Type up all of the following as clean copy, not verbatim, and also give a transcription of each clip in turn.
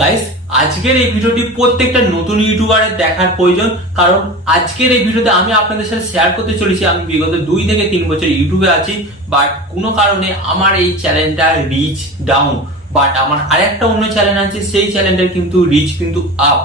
Guys, আজকের এই ভিডিওটি প্রত্যেকটা নতুন ইউটিউবারের দেখার প্রয়োজন। কারণ আজকের এই ভিডিওতে আমি আপনাদের সাথে শেয়ার করতে চলেছি আমি বিগত 2 থেকে 3 বছর ইউটিউবে আছি, বাট কোনো কারণে আমার এই চ্যানেলটা রিচ ডাউন। বাট আমার আরেকটা অন্য চ্যানেল আছে, সেই চ্যানেলটার কিন্তু রিচ কিন্তু আপ।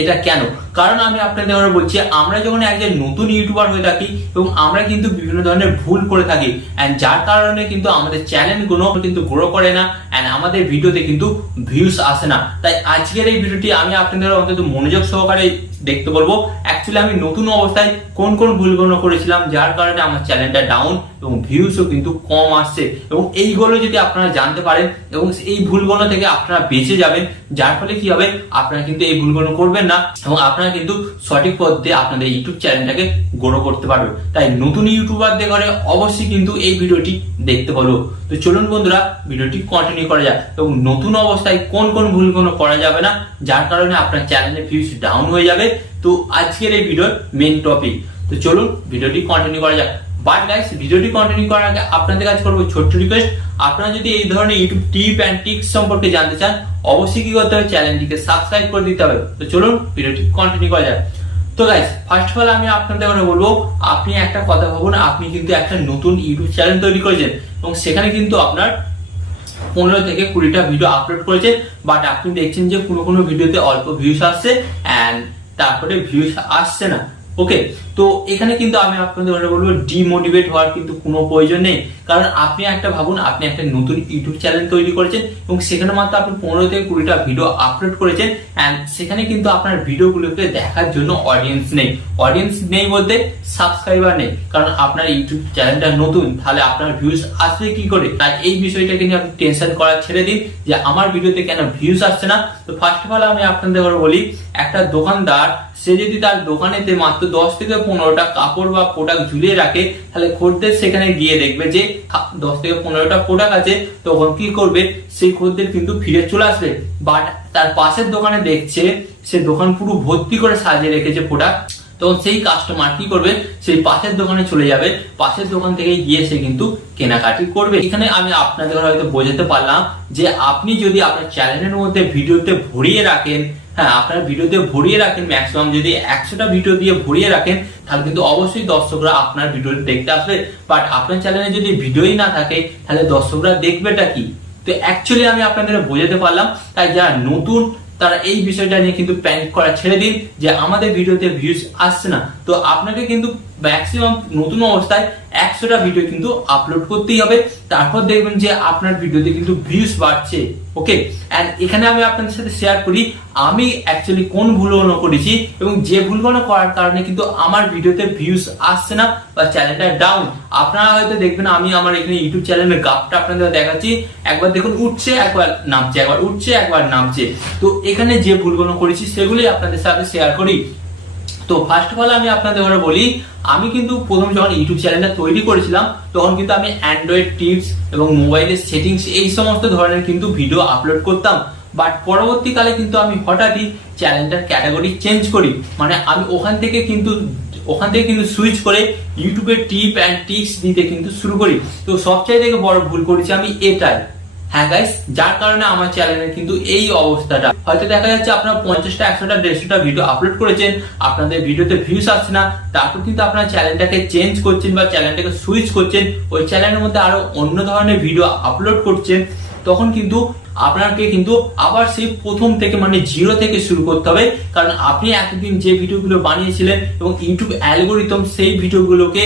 এটা কেন? কারণ আমি আপনাদের বলছি, আমরা যখন একজন নতুন ইউটিউবার হয়ে থাকি এবং আমরা কিন্তু বিভিন্ন ধরনের ভুল করে থাকি, এন্ড যার কারণে কিন্তু আমাদের চ্যানেলগুলো কিন্তু গ্রো করে না, এন্ড আমাদের ভিডিওতে কিন্তু ভিউজ আসে না। তাই আজকের এই ভিডিওটি আমি আপনাদের অন্তত মনোযোগ সহকারে দেখতে বলবো। অ্যাকচুয়ালি আমি নতুন অবস্থায় কোন কোন ভুলগুলো করেছিলাম যার কারণে আমার চ্যানেলটা ডাউন এবং ভিউজও কিন্তু কম আসছে, এবং এইগুলো যদি আপনারা জানতে পারেন এবং এই ভুলগুলো থেকে আপনারা বেঁচে যাবেন, যার ফলে কি হবে, আপনারা কিন্তু এই ভুলগুলো করবেন না এবং আপনারা কিন্তু সঠিক পথে আপনাদের ইউটিউব চ্যানেলটাকে গ্রো করতে পারবেন। তাই নতুন ইউটিউবারদের ঘরে অবশ্যই কিন্তু এই ভিডিওটি দেখতে বলবো। তো চলুন বন্ধুরা, ভিডিওটি কন্টিনিউ করা যাক এবং নতুন অবস্থায় কোন কোন ভুলগুলো করা যাবে না যার কারণে আপনার চ্যানেলের ভিউজ ডাউন হয়ে যাবে। তো আজকের এই ভিডিওর মেইন টপিক। তো চলুন ভিডিওটি কন্টিনিউ করা যাক। বাট গাইস, ভিডিওটি কন্টিনিউ করার আগে আপনাদের কাছে করবো ছোট্ট রিকোয়েস্ট, আপনারা যদি এই ধরনের ইউটিউব টিপ এন্ড ট্রিক্স সম্পর্কে জানতে চান, অবশ্যই কি করতে হবে, চ্যানেলটিকে সাবস্ক্রাইব করে দিতে হবে। তো চলুন ভিডিওটি কন্টিনিউ করা যাক। তো গাইস, ফার্স্ট অফ অল আমি আপনাদের কথা বলবো, আপনি একটা কথা ভাবুন, আপনি কিন্তু একটা নতুন ইউটিউব চ্যানেল তৈরি করেছেন এবং সেখানে কিন্তু আপনার 15 থেকে 20টা ভিডিও আপলোড করেছেন, বাট আপনি দেখছেন যে কোনো কোনো ভিডিওতে অল্প ভিউজ আসছে এন্ড তারপরে ভিউজ আসছে না। ওকে, তো এখানে কিন্তু আমি আপনাদের বলবো, ডিমোটিভেট হওয়ার কিন্তু কোনো প্রয়োজন নেই। কারণ আপনি একটা ভাবুন, আপনি একটা নতুন ইউটিউব চ্যানেল তৈরি করেছেন এবং সেখানে মাত্র আপনি 15 থেকে 20টা ভিডিও আপলোড করেছেন, এন্ড সেখানে কিন্তু আপনার ভিডিওগুলোকে দেখার জন্য অডিয়েন্স নেই। অডিয়েন্স নেই বলতে সাবস্ক্রাইবার নেই, কারণ আপনার ইউটিউব চ্যানেলটা নতুন, তাহলে আপনার ভিউজ আসবে কি করে? তাই এই বিষয়টাকে নিয়ে আপনি টেনশন করা ছেড়ে দিন যে আমার ভিডিওতে কেন ভিউজ আসছে না। তো ফার্স্ট অফ অল আমি আপনাদের বলি, একটা দোকানদার সে যদি তার দোকানেতে মাত্র 10 থেকে 15টা কাপড় বা প্রোডাক্ট ঝুলিয়ে রাখে, তাহলে খদ্দের সেখানে গিয়ে দেখবে যে 10 থেকে 15টা প্রোডাক্ট আছে, তখন কি করবে, সেই খদ্দের কিন্তু ফিরে চলে আসবে। বাট তার পাশের দোকানে দেখছে সে দোকান পুরো ভর্তি করে সাজিয়ে রেখেছে প্রোডাক্ট, তখন সেই কাস্টমার কি করবে, সেই পাশের দোকানে চলে যাবে, পাশের দোকান থেকে গিয়ে সে কিন্তু কেনাকাটি করবে। এখানে আমি আপনাদের হয়তো বোঝাতে পারলাম যে আপনি যদি আপনার চ্যানেলের মধ্যে ভিডিওতে ভরিয়ে রাখেন, হ্যাঁ আপনার ভিডিওতে ভরিয়ে রাখেন, ম্যাক্সিমাম যদি 100টা ভিডিও দিয়ে ভরিয়ে রাখেন, তাহলে কিন্তু অবশ্যই দর্শকরা আপনার ভিডিও দেখতে আসবে। বাট আপনার চ্যানেলে যদি ভিডিওই না থাকে, তাহলে দর্শকরা দেখবেটা কি? তো অ্যাকচুয়ালি আমি আপনাদের বোঝাতে পারলাম। তাই যারা নতুন তারা এই বিষয়টা নিয়ে কিন্তু প্যানিক করা ছেড়ে দিন যে আমাদের ভিডিওতে ভিউজ আসছে না। তো আপনাকে কিন্তু ম্যাক্সিমাম নতুন অবস্থায় 100টা ভিডিও কিন্তু আপলোড করতেই হবে, তারপর দেখবেন যে আপনার ভিডিওতে কিন্তু ভিউজ বাড়ছে। ওকে, এন্ড এখানে আমি আপনাদের সাথে শেয়ার করি আমি অ্যাকচুয়ালি কোন ভুলগুলো করেছি এবং যে ভুলগুলো করার কারণে কিন্তু আমার ভিডিওতে ভিউজ আসছে না বা চ্যানেলটা ডাউন। আপনারা হয়তো দেখবেন আমি আমার এখানে ইউটিউব চ্যানেলের গ্রাফটা আপনাদের দেখাচ্ছি, একবার দেখুন উঠছে, একবার নামছে, একবার উঠছে, একবার নামছে। তো এখানে যে ভুলগুলো করেছি সেগুলি আপনাদের সাথে শেয়ার করি। তো ফার্স্ট অফ অল আমি আপনাদের বলি, আমি কিন্তু প্রথম যখন ইউটিউব চ্যানেলটা তৈরি করেছিলাম, তখন কিন্তু আমি অ্যান্ড্রয়েড টিপস এবং মোবাইলের সেটিংস এই সমস্ত ধরনের কিন্তু ভিডিও আপলোড করতাম। বাট পরবর্তীকালে কিন্তু আমি হঠাৎই চ্যানেলটার ক্যাটাগরি চেঞ্জ করি, মানে আমি ওখান থেকে কিন্তু সুইচ করে ইউটিউবের টিপ অ্যান্ড ট্রিক্স দিতে কিন্তু শুরু করি। তো সবচেয়ে থেকে বড় ভুল করেছি আমি এটাই, হ্যাঁ গাইস, যার কারণে আমার চ্যানেলের কিন্তু এই অবস্থাটা। হয়তো দেখা যাচ্ছে আপনারা 50টা 100টা 150টা ভিডিও আপলোড করেছেন, আপনাদের ভিডিওতে ভিউজ আসছে না, তারপর কিন্তু আপনার চ্যানেলটাকে চেঞ্জ করছেন বা চ্যানেলটাকে সুইচ করছেন, ওই চ্যানেলের মধ্যে আরো অন্য ধরনের ভিডিও আপলোড করছেন, তখন কিন্তু আপনাকে কিন্তু আবার সেই প্রথম থেকে মানে জিরো থেকে শুরু করতে হবে। কারণ আপনি এতদিন যে ভিডিওগুলো বানিয়েছিলেন এবং ইউটিউব অ্যালগোরিদম সেই ভিডিওগুলোকে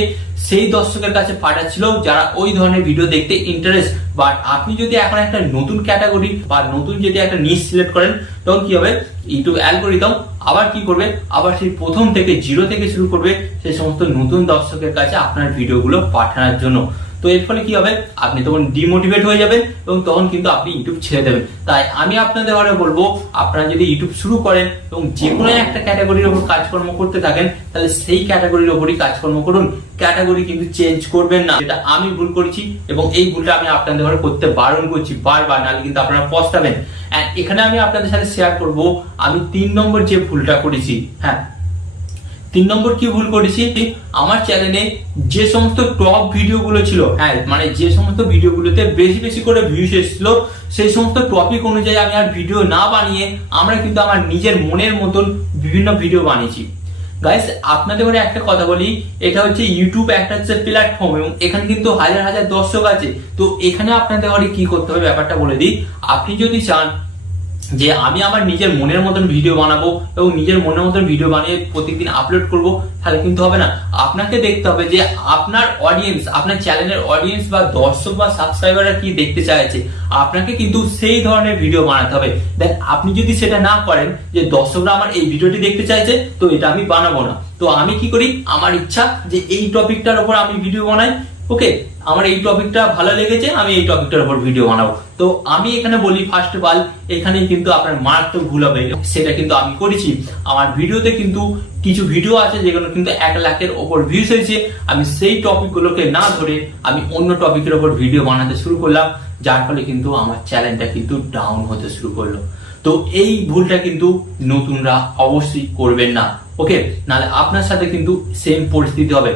সেই দর্শকের কাছে পাঠাচ্ছিল যারা ওই ধরনের ভিডিও দেখতে ইন্টারেস্ট। বাট আপনি যদি এখন একটা নতুন ক্যাটাগরি বা নতুন যদি একটা নিশ সিলেক্ট করেন, তখন কি হবে, ইউটিউব অ্যালগোরিদম আবার কি করবে, আবার সেই প্রথম থেকে জিরো থেকে শুরু করবে সেই সমস্ত নতুন দর্শকের কাছে আপনার ভিডিওগুলো পাঠানোর জন্য। তো এর ফলে কি হবে, আপনি তখন ডিমোটিভেট হয়ে যাবেন এবং তখন কিন্তু আপনি ইউটিউব ছেড়ে দেবেন। তাই আমি আপনাদের বলবো, আপনারা যদি ইউটিউব শুরু করেন এবং যে কোনো একটা ক্যাটাগরির উপর কাজকর্ম করতে থাকেন, তাহলে সেই ক্যাটাগরির উপরই কাজকর্ম করুন, ক্যাটাগরি কিন্তু চেঞ্জ করবেন না। যেটা আমি ভুল করেছি এবং এই ভুলটা আমি আপনাদের করতে বারণ করছি বারবার, নাহলে কিন্তু আপনারা পস্তাবেন। এখানে আমি আপনাদের সাথে শেয়ার করব আমি 3 নম্বর যে ভুলটা করেছি। হ্যাঁ, 3 নম্বর কি ভুল করেছি, আমার চ্যানেলে যে সমস্ত টপ ভিডিওগুলো ছিল, হ্যাঁ মানে যে সমস্ত ভিডিওগুলোতে বেশি বেশি করে ভিউজ এসেছিল, সেই সমস্ত টপিক অনুযায়ী আমি আর ভিডিও না বানিয়ে আমরা কিন্তু আমার নিজের মনের মতন বিভিন্ন ভিডিও বানিয়েছি। গাইস আপনাদের ঘরে একটা কথা বলি, এটা হচ্ছে ইউটিউব একটা হচ্ছে প্ল্যাটফর্ম এবং এখানে কিন্তু হাজার হাজার দর্শক আছে। তো এখানে আপনাদের ঘরে কি করতে হবে ব্যাপারটা বলে দিই। আপনি যদি চান যে আমি আমার নিজের মনের মতন ভিডিও বানাবো এবং নিজের মনের মতন ভিডিও বানিয়ে প্রত্যেকদিন আপলোড করব, তাহলে কিন্তু হবে না। আপনাকে দেখতে হবে যে আপনার অডিয়েন্স, আপনার চ্যানেলের অডিয়েন্স বা দর্শক বা সাবস্ক্রাইবাররা কি দেখতে চাইছে, আপনাকে কিন্তু সেই ধরনের ভিডিও বানাতে হবে। দেন আপনি যদি সেটা না করেন যে দর্শকরা আমার এই ভিডিওটি দেখতে চাইছে তো এটা আমি বানাবো না, তো আমি কি করি, আমার ইচ্ছা যে এই টপিকটার উপর আমি ভিডিও বানাই, ওকে আমার এই টপিকটা ভালো লেগেছে আমি এই টপিকটার উপর ভিডিও বানাবো। তো আমি এখানে বলি ফার্স্ট অফ অল, এখানে কিন্তু আপনার মারাত্মক ভুল হবে, সেটা কিন্তু আমি করেছি। আমার ভিডিওতে কিন্তু কিছু ভিডিও আছে যেগুলো কিন্তু 1 লাখের ওপর ভিউজ হয়েছে, আমি সেই টপিকগুলোকে না ধরে আমি অন্য টপিকের উপর ভিডিও বানাতে শুরু করলাম, যার ফলে কিন্তু আমার চ্যানেলটা কিন্তু ডাউন হতে শুরু করলো। তো এই ভুলটা কিন্তু নতুনরা অবশ্যই করবেন না, ওকে, নাহলে আপনার সাথে কিন্তু সেম পরিস্থিতি হবে।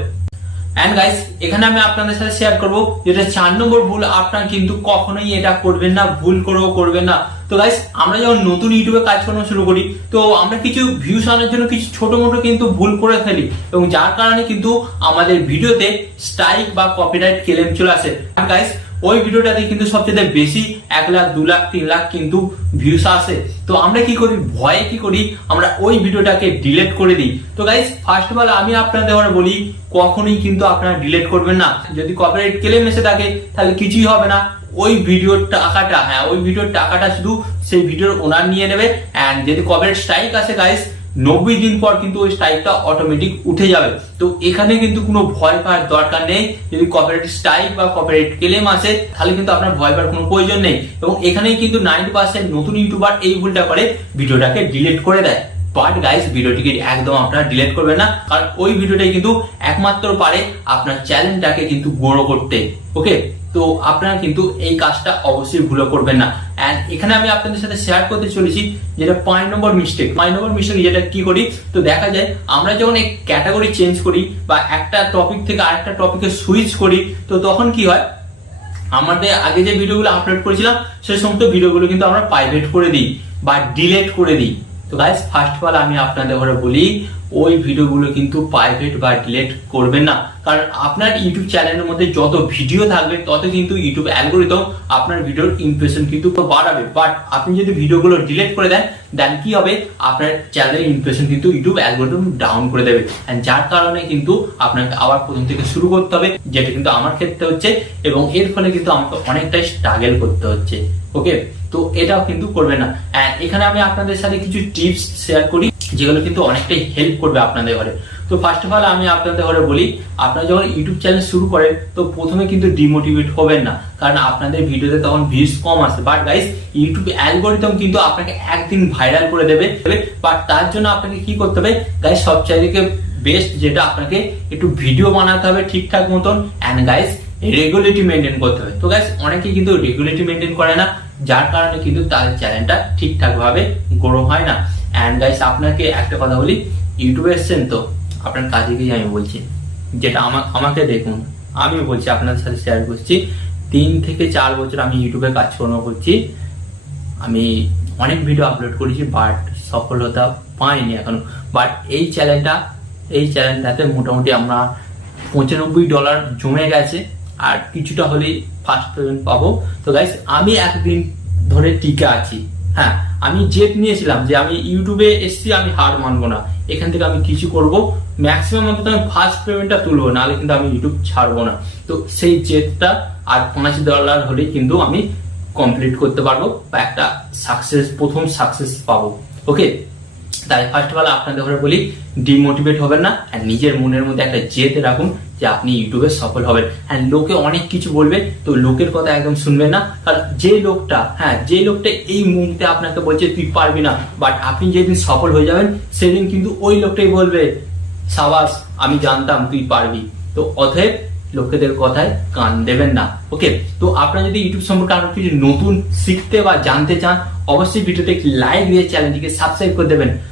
এন্ড গাইস এখানে আমি আপনাদের সাথে শেয়ার করব যেটা 4 নম্বর ভুল, আপনারা কিন্তু কখনোই এটা করবেন না, ভুল করেও করবেন না। তো গাইস আমরা যখন নতুন ইউটিউবে কাজ করানো শুরু করি তো আমরা কিছু ভিউজ আনার জন্য কিছু ছোট মোটো কিন্তু ভুল করে ফেলি এবং যার কারণে কিন্তু আমাদের ভিডিওতে স্ট্রাইক বা কপিরাইট ক্লেম চলে আসে। আর গাইস ওই ভিডিওটাতে কিন্তু সবচেয়ে বেশি 1 লাখ 2 লাখ 3 লাখ কিন্তু ভিউস আসে। তো আমরা কি করি, ভয়ে কি করি, আমরা ওই ভিডিওটাকে ডিলিট করে দিই। তো গাইস ফার্স্ট অফ অল আমি আপনাদের বলি কখনোই কিন্তু আপনারা ডিলিট করবেন না। যদি কপিরাইট ক্লেম এসে থাকে তাহলে কিছুই হবে না, ওই ভিডিওর টাকাটা, হ্যাঁ ওই ভিডিওর টাকাটা শুধু সেই ভিডিওর ওনার নিয়ে নেবে। এন্ড যদি কপিরাইট স্ট্রাইক আসে গাইস 90 দিন পর কিন্তু ওই স্ট্রাইকটা অটোমেটিক উঠে যাবে। তো এখানে কিন্তু কোনো ভয় পাওয়ার দরকার নেই। যদি কপিরাইট স্ট্রাইক বা কপিরাইট ক্লেম আসে তাহলে কিন্তু আপনার ভয় পাওয়ার কোনো প্রয়োজন নেই। এবং এখানেই কিন্তু 90% নতুন ইউটিউবার এই ভুলটা করে, ভিডিওটাকে ডিলিট করে দেয়। বাট গাইস ভিডিওটিকে একদম আপনারা ডিলিট করবেন না, কারণ ওই ভিডিওটাই কিন্তু একমাত্র পারে আপনার চ্যানেলটাকে কিন্তু বড় করতে, ওকে। তো আপনারা কিন্তু এই কাজটা অবশ্যই ভুল করবেন না। এন্ড এখানে আমি আপনাদের সাথে শেয়ার করতে চলেছি যেটা 5 নম্বর মিস্টেক। 5 নম্বর মিস্টেক যেটা কি করি, তো দেখা যায় আমরা যখন এই ক্যাটাগরি চেঞ্জ করি বা একটা টপিক থেকে আরেকটা টপিকে সুইচ করি, তো তখন কি হয়, আমাদের আগে যে ভিডিওগুলো আপলোড করেছিলাম সেই সমস্ত ভিডিওগুলো কিন্তু আমরা প্রাইভেট করে দিই বা ডিলিট করে দিই। তো গাইস ফার্স্ট অফ অল আমি আপনাদের ঘরে বলি ওই ভিডিওগুলো কিন্তু প্রাইভেট বা ডিলিট করবেন না, কারণ আপনার ইউটিউব চ্যানেলের মধ্যে যত ভিডিও থাকবে তত কিন্তু ইউটিউব অ্যালগরিদম আপনার ভিডিওর ইমপ্রেশন কিন্তু বাড়াবে। বাট আপনি যদি ভিডিওগুলো ডিলিট করে দেন দেন কি হবে, আপনার চ্যানেলের ইমপ্রেশন কিন্তু ইউটিউব অ্যালগরিদম ডাউন করে দেবে। এন্ড যার কারণে কিন্তু আপনাকে আবার প্রথম থেকে শুরু করতে হবে, যেটা কিন্তু আমার ক্ষেত্রে হচ্ছে এবং এর ফলে কিন্তু আমাকে অনেকটাই স্ট্রাগল করতে হচ্ছে, ওকে। তো এটাও কিন্তু করবে না। এন্ড এখানে আমি আপনাদের সাথে কিছু টিপস শেয়ার করি যেগুলো কিন্তু অনেকটাই হেল্প করবে আপনাদের ঘরে। তো ফার্স্ট অফ অল আমি আপনাদের ঘরে বলি, আপনারা যখন ইউটিউব চ্যানেল শুরু করেন তো প্রথমে কিন্তু ডিমোটিভেট হবেন না, কারণ আপনাদের ভিডিওতে তখন ভিউজ কম আসে। বাট গাইস ইউটিউব অ্যালগরিদম কিন্তু আপনাকে একদিন ভাইরাল করে দেবে। বাট তার জন্য আপনাকে কি করতে হবে গাইস, সবচাইতে বেস্ট যেটা, আপনাকে একটু ভিডিও বানাতে হবে ঠিকঠাক মতন। এন্ড গাইস রেগুলারিটি মেনটেন করতে হবে। তো গাইস অনেকে কিন্তু রেগুলারিটি মেনটেন করে না, যার কারণে কিন্তু তাদের চ্যানেলটা ঠিকঠাক ভাবে গ্রো হয় না। এন্ড গাইস আপনাকে একটা কথা বলি, ইউটিউবে এসছেন তো আপনার কাজে গিয়ে আমি বলছি, যেটা আমাকে দেখুন, আমি বলছি আপনাদের সাথে শেয়ার করছি, 3 থেকে 4 বছর আমি ইউটিউবে কাজকর্ম করছি। আমি অনেক ভিডিও আপলোড করেছি বাট সফলতা পাইনি এখনো। বাট এই চ্যানেলটাতে মোটামুটি আমরা $95 জমে গেছে, আর কিছুটা হলেই ফার্স্ট পেমেন্ট পাবো। তো গাইস আমি একদিন ধরে টিকে আছি। হ্যাঁ আমি জেদ নিয়েছিলাম যে আমি ইউটিউবে এসছি, আমি হার মানবো না, এখান থেকে আমি কিছু করব, ম্যাক্সিমাম অন্তত আমি ফার্স্ট পেমেন্টটা তুলবো, নাহলে কিন্তু আমি ইউটিউব ছাড়বো না। তো সেই জেদটা আর $5 হলেই কিন্তু আমি কমপ্লিট করতে পারবো বা একটা প্রথম সাকসেস পাবো, ওকে। তাই ফার্স্ট অফ অল আপনাদের ঘরে বলি ডিমোটিভেট হবেন না, আর নিজের মনের মধ্যে একটা জেদ রাখুন যে আপনি ইউটিউবে সফল হবেন। হ্যাঁ লোকে অনেক কিছু বলবে, তো লোকের কথা একদম শুনবেন না, কারণ যে লোকটা এই মুহূর্তে আপনাকে বলছে তুই পারবি না, বাট আপনি যেদিন সফল হয়ে যাবেন সেদিন কিন্তু ওই লোকটাই বলবে সাবাস আমি জানতাম তুই পারবি। তো অতএব লোকেদের কথায় কান দেবেন না, ওকে। তো আপনারা যদি ইউটিউব সম্পর্কে আরো কিছু নতুন শিখতে বা জানতে চান অবশ্যই ভিডিওতে একটি লাইক দিয়ে চ্যানেলটিকে সাবস্ক্রাইব করে দেবেন।